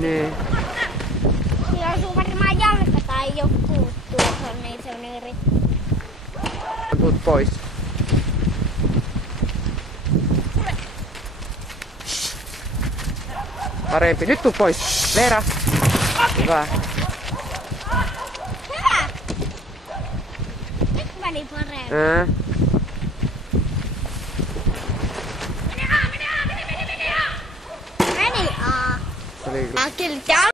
Niin. Sillä asuu varmaan jalka tai joku tuossa, niin se on eri. Tuut pois. Parempi. Nyt tuu pois. Veera. Hyvä. Hyvä! Nyt meni paremmin. Meni A. Se oli Kyllä.